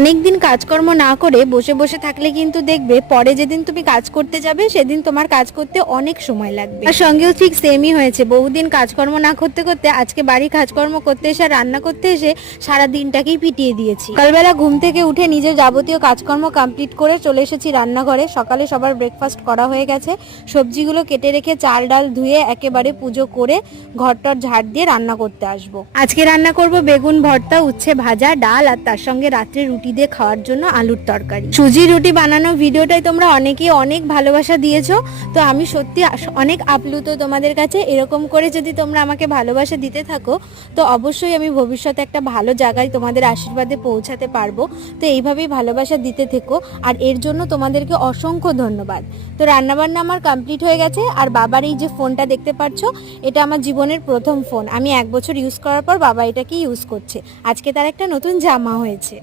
অনেকদিন কাজকর্ম না করে বসে বসে থাকলে কিন্তু দেখবে পরে যেদিন তুমি কাজ করতে যাবে সেদিন তোমার কাজ করতে অনেক সময় লাগবে। আর সঙ্গেও ঠিক সেমই হয়েছে, বহুদিন কাজকর্ম না করতে করতে আজকে বাড়ি কাজকর্ম করতে এসে রান্না করতে এসে সারা দিনটাকেই পিটিয়ে দিয়েছি। সকালবেলা ঘুম থেকে উঠে নিজের যাবতীয় কাজকর্ম কমপ্লিট করে চলে এসেছি রান্নাঘরে। সকালে সবার ব্রেকফাস্ট করা হয়ে গেছে, সবজিগুলো কেটে রেখে চাল ডাল ধুয়ে একেবারে পুজো করে ঘরটর ঝাড় দিয়ে রান্না করতে আসবো। আজকে রান্না করব বেগুন ভর্তা, উচ্ছে ভাজা, ডাল আর তার সঙ্গে রাত্রে রুটি দিয়ে খাওয়ার জন্য আলুর তরকারি। সুজি রুটি বানানোর ভিডিওটাই তোমরা অনেকেই অনেক ভালোবাসা দিয়েছো, তো আমি সত্যি অনেক আপ্লুত তোমাদের কাছে। এরকম করে যদি তোমরা আমাকে ভালোবাসা দিতে থাকো তো অবশ্যই আমি ভবিষ্যতে একটা ভালো জায়গায় তোমাদের আশীর্বাদে পৌঁছাতে পারবো। তো এইভাবেই ভালোবাসা দিতে থেকো, আর এর জন্য তোমাদেরকে অসংখ্য ধন্যবাদ। তো রান্নাবান্না আমার কমপ্লিট হয়ে গেছে, আর বাবার এই যে ফোনটা দেখতে পাচ্ছ, এটা আমার জীবনের প্রথম ফোন। আমি 1 বছর ইউজ করার পর বাবা এটাকে ইউজ করছে। আজকে তার একটা নতুন জামা হয়েছে।